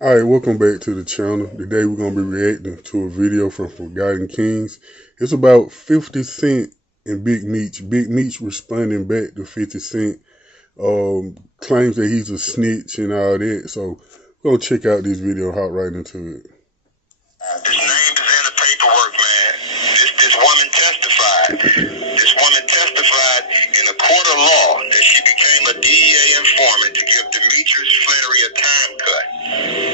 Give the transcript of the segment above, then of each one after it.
Alright, welcome back to the channel. Today we're going to be reacting to a video from Forgotten Kings. It's about 50 Cent and Big Meech. Big Meech responding back to 50 Cent, claims that he's a snitch and all that. So we're going to check out this video, hop right into it. His name is in the paperwork, man. This woman testified. This woman testified in a court of law that she became a DEA informant to give Demetrius Flannery a time cut.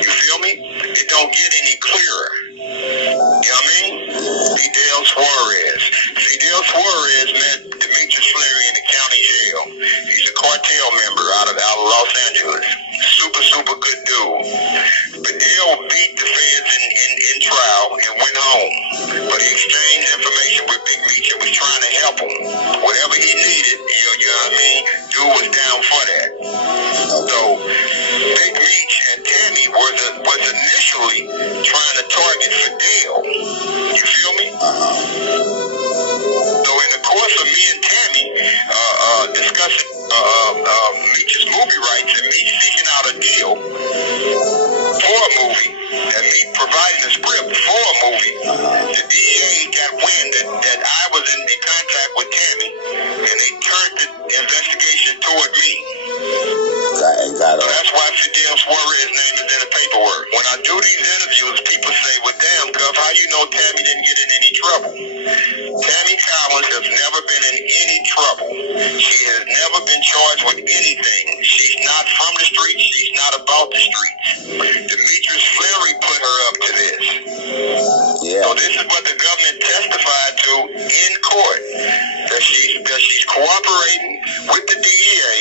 You feel me? It don't get any clearer. You know what I mean? Fidel Suarez. Fidel Suarez met Demetrius Flannery in the county jail. He's a cartel member out of Los Angeles. Super good dude. Fidel beat the feds in trial and went home. But he exchanged information with Big Meech and was trying to help him. Whatever he needed, you know what I mean? Dude was down for that. So Big Meech and Tammy was initially trying to target Fidel. You feel me? So in the course of me and Tammy discussing Meech's movie rights and me seeking out a deal for a movie, and me providing a script for a movie, the DEA got wind that I was in contact with Tammy, and they turned the investigation toward me. So that's why Fidel Suarez's name is in the paperwork. When I do these interviews, people say, well, damn, Cuff, how you know Tammy didn't get in any trouble? Tammy Collins has never been in any trouble. She has never been charged with anything. She's not from the streets. She's not about the streets. Demetrius Flannery put her up to this. So this is what the government testified to in court, that she's cooperating with the DEA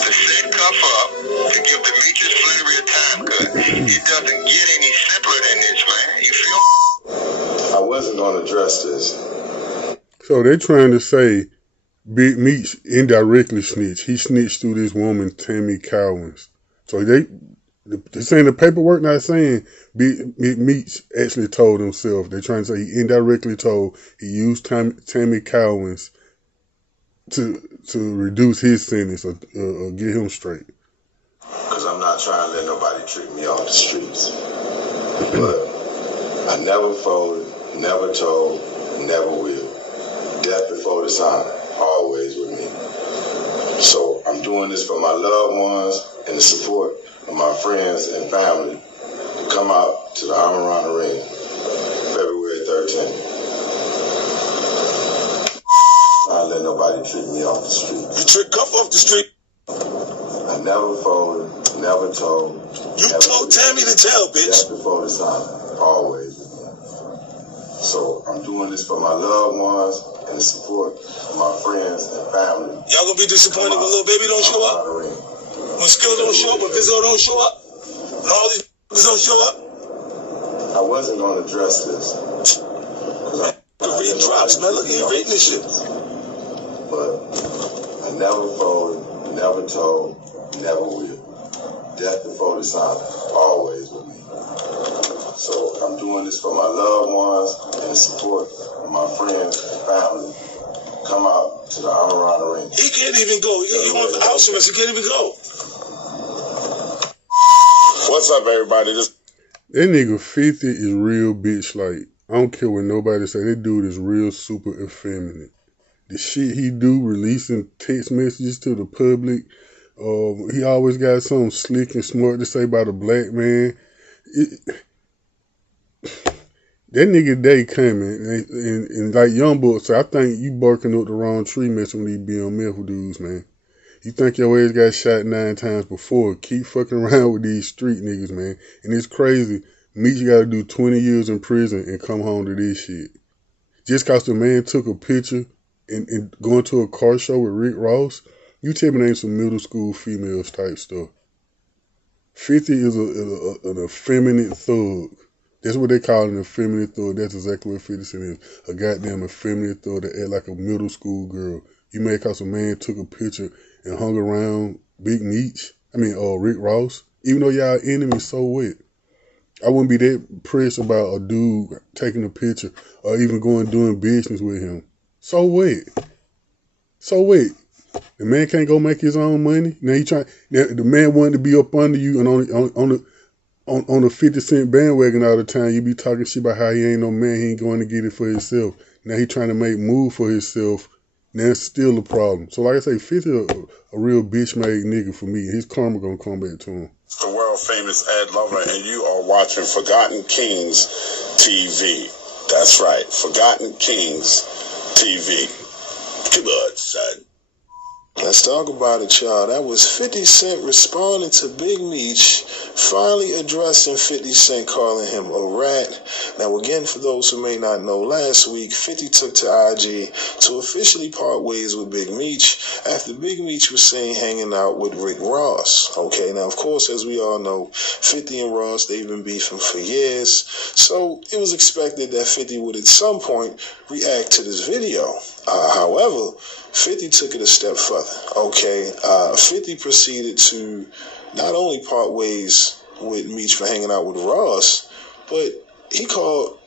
to set Cuff up to give Demetrius Flannery a time cut. It doesn't get any simpler than this, man. You feel? I wasn't going to address this. So they're trying to say Big Meech indirectly snitched. He snitched through this woman, Tammy Collins. So they're saying the paperwork, not saying Big Meech actually told himself. They're trying to say he indirectly told. He used Tammy Collins to reduce his sentence or get him straight. Because I'm not trying to let nobody trick me off the streets. But I never folded, never told, never will. Death before dishonor, always with me. So I'm doing this for my loved ones and the support of my friends and family to come out to the Arm Around the Ring, February 13th. I let nobody trick me off the street. You trick Cuff off the street? I never folded, never told. You never told Tammy to tell, bitch. Death before dishonor, always with me. So I'm doing this for my loved ones and the support of my friends and family. Y'all gonna be disappointed when little baby don't show up? When Skill don't show up? When Vizzo don't show up? When all these don't show up? I wasn't gonna address this. You're reading drops, man. Look at you reading this shit. But I never folded, never told, never will. Death before dishonor, always with me. So I'm doing this for my loved ones and the support of my friends and family. Come out to the Arm Around the Ring. He can't even go. You want the house arrest, he can't even go. What's up, everybody? That nigga 50 is real bitch like. I don't care what nobody say. That dude is real super effeminate. The shit he do, releasing text messages to the public. He always got something slick and smart to say about a black man. That nigga day coming, and like Young Buck say, I think you barking up the wrong tree messing with these BMF dudes, man. You think your ass got shot 9 times before. Keep fucking around with these street niggas, man. And it's crazy. Meech gotta do 20 years in prison and come home to this shit. Just cause the man took a picture and going to a car show with Rick Ross, you tell me that ain't some middle school females type stuff. 50 is an effeminate thug. That's what they call an effeminate thug. That's exactly what 50 Cent is. A goddamn effeminate thug that act like a middle school girl. You mad cause a man took a picture and hung around Rick Ross. Even though y'all enemies, so what? I wouldn't be that pressed about a dude taking a picture or even going doing business with him. So what? So what? The man can't go make his own money. Now the man wanted to be up under you and on the on the 50 Cent bandwagon all the time. You be talking shit about how he ain't no man, he ain't going to get it for himself. Now he trying to make move for himself. Now it's still a problem. So like I say, 50 a real bitch made nigga for me. His karma gonna come back to him. The world famous Ed Lover, and you are watching Forgotten Kings TV. That's right, Forgotten Kings TV. Come on, son. Let's talk about it, y'all. That was 50 Cent responding to Big Meech, finally addressing 50 Cent, calling him a rat. Now, again, for those who may not know, last week, 50 took to IG to officially part ways with Big Meech after Big Meech was seen hanging out with Rick Ross. Okay, now, of course, as we all know, 50 and Ross, they've been beefing for years, so it was expected that 50 would at some point react to this video. However, 50 took it a step further. Okay, 50 proceeded to not only part ways with Meech for hanging out with Ross, but he called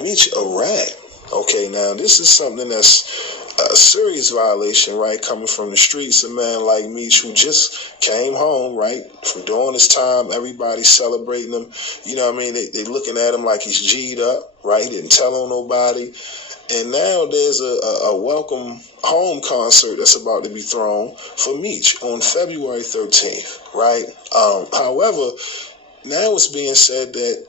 Meech a rat. Okay, now this is something that's a serious violation, right? Coming from the streets, a man like Meech who just came home, right, from doing his time, everybody celebrating him. You know what I mean? They looking at him like he's G'd up, right? He didn't tell on nobody. And now there's a welcome home concert that's about to be thrown for Meech on February 13th, right? However, now it's being said that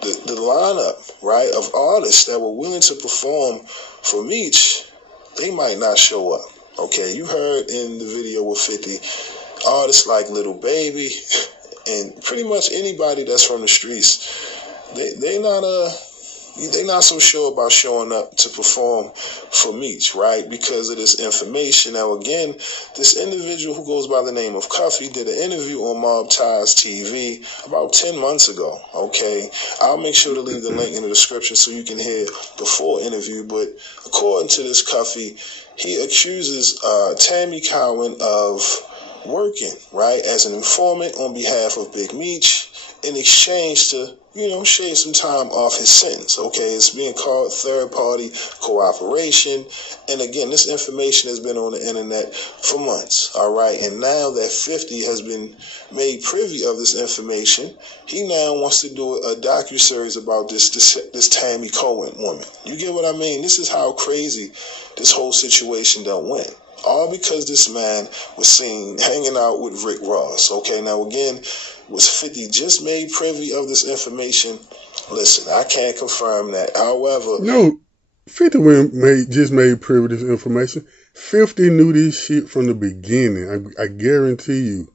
the lineup, right, of artists that were willing to perform for Meech, they might not show up. Okay, you heard in the video with 50, artists like Little Baby and pretty much anybody that's from the streets, they're not so sure about showing up to perform for Meech, right? Because of this information. Now, again, this individual who goes by the name of Cuffy did an interview on Mob Ties TV about 10 months ago, okay? I'll make sure to leave the link in the description so you can hear the full interview. But according to this Cuffy, he accuses Tammy Cowan of working, right, as an informant on behalf of Big Meech in exchange to, shave some time off his sentence, okay? It's being called third-party cooperation. And again, this information has been on the internet for months, all right? And now that 50 has been made privy of this information, he now wants to do a docuseries about this Tammy Cohen woman. You get what I mean? This is how crazy this whole situation done went. All because this man was seen hanging out with Rick Ross. Okay, now again, was 50 just made privy of this information? Listen, I can't confirm that. However, no, 50 just made privy of this information. 50 knew this shit from the beginning. I guarantee you.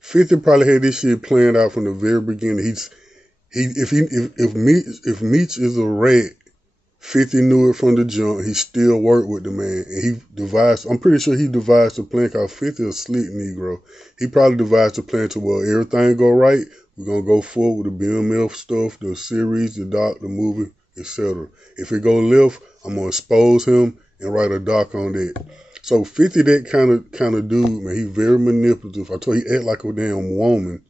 50 probably had this shit planned out from the very beginning. If Meech is a rat, 50 knew it from the jump. He still worked with the man. And I'm pretty sure he devised a plan, because 50 a slick Negro. He probably devised a plan to, well, everything go right, we're going to go forward with the BMF stuff, the series, the doc, the movie, etc. If it go left, I'm going to expose him and write a doc on that. So 50, that kind of dude, man, he very manipulative. I told you, he act like a damn woman.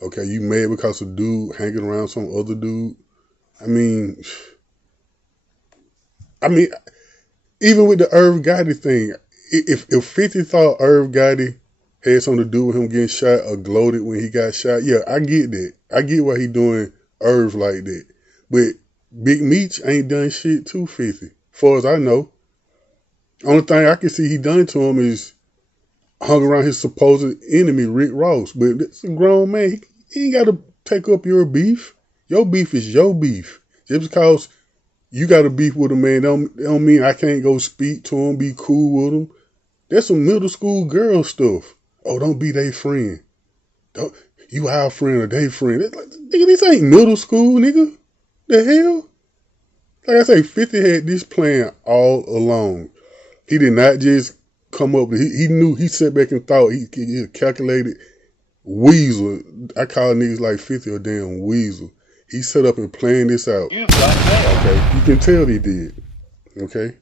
Okay, you mad because a dude hanging around some other dude? I mean, even with the Irv Gotti thing, if 50 thought Irv Gotti had something to do with him getting shot or gloated when he got shot, yeah, I get that. I get why he doing Irv like that. But Big Meech ain't done shit to 50, far as I know. Only thing I can see he done to him is hung around his supposed enemy, Rick Ross. But it's a grown man. He ain't got to take up your beef. Your beef is your beef. Just because you got a beef with a man don't mean I can't go speak to him, be cool with him. That's some middle school girl stuff. Oh, don't be their friend. You our friend or they friend. Like, nigga, this ain't middle school, nigga. The hell? Like I say, 50 had this plan all along. He did not just come up with it. He knew, he sat back and thought, he calculated weasel. I call niggas like 50 a damn weasel. He set up and planned this out. Okay, you can tell he did. Okay.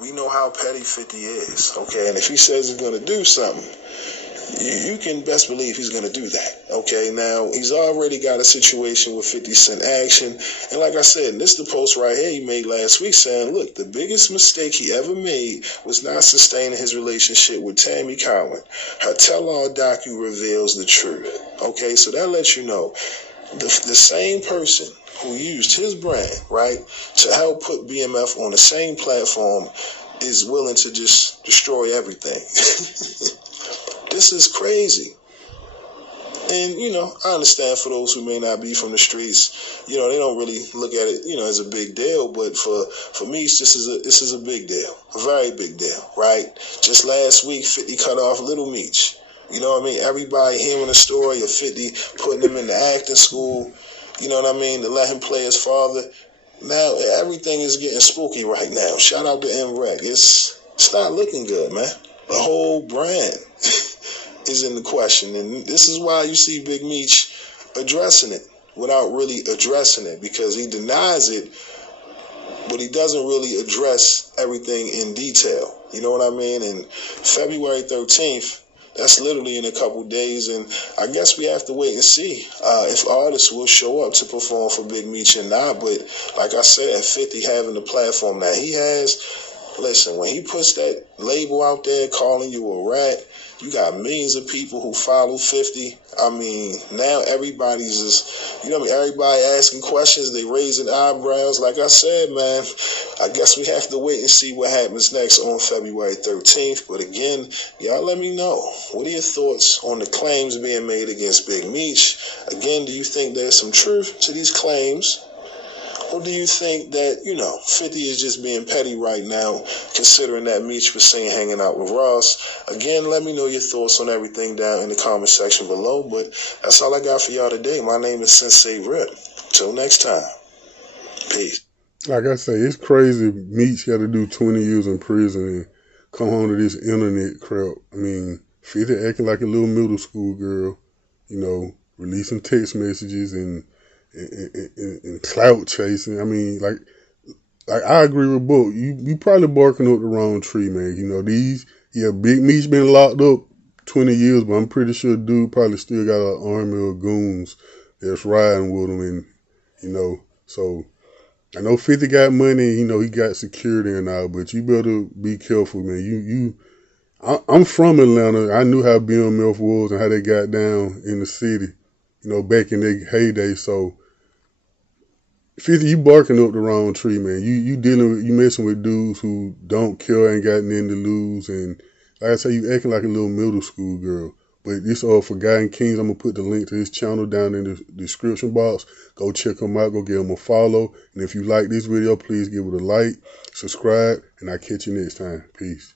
We know how petty 50 is. Okay, and if he says he's gonna do something, you can best believe he's gonna do that. Okay, now he's already got a situation with 50 Cent action, and like I said, this is the post right here he made last week saying, look, the biggest mistake he ever made was not sustaining his relationship with Tammy Cowan. Her tell-all docu reveals the truth. Okay, so that lets you know the same person who used his brand, right, to help put BMF on the same platform is willing to just destroy everything. This is crazy. And, I understand for those who may not be from the streets, they don't really look at it, as a big deal. But for me, this is a big deal, a very big deal, right? Just last week, 50 cut off Little Meech. You know what I mean? Everybody hearing the story of 50 putting him in the acting school, you know what I mean, to let him play his father. Now, everything is getting spooky right now. Shout out to MREC. It's not looking good, man. The whole brand is in the question. And this is why you see Big Meech addressing it without really addressing it, because he denies it, but he doesn't really address everything in detail. You know what I mean? And February 13th, that's literally in a couple days, and I guess we have to wait and see if artists will show up to perform for Big Meech or not. But like I said, at 50 having the platform that he has, listen, when he puts that label out there calling you a rat, you got millions of people who follow 50. I mean, now everybody's just, everybody asking questions, they raising eyebrows. Like I said, man, I guess we have to wait and see what happens next on February 13th. But again, y'all let me know. What are your thoughts on the claims being made against Big Meech? Again, do you think there's some truth to these claims? Or do you think that, 50 is just being petty right now, considering that Meech was seen hanging out with Ross? Again, let me know your thoughts on everything down in the comment section below. But that's all I got for y'all today. My name is Sensei Rip. Till next time. Peace. Like I say, it's crazy. Meech got to do 20 years in prison and come home to this internet crap. I mean, 50 acting like a little middle school girl, releasing text messages and clout chasing. I mean, like I agree with Book. You probably barking up the wrong tree, man. Big Meech been locked up 20 years, but I'm pretty sure dude probably still got an army of goons that's riding with him, and so I know 50 got money, he got security and all, but you better be careful, man. I'm from Atlanta. I knew how BMF was and how they got down in the city, back in their heyday. So 50, you barking up the wrong tree, man. You messing with dudes who don't care, ain't got nothing to lose, and like I say, you acting like a little middle school girl. But this Forgotten Kings, I'm gonna put the link to his channel down in the description box. Go check him out, go give him a follow. And if you like this video, please give it a like, subscribe, and I'll catch you next time. Peace.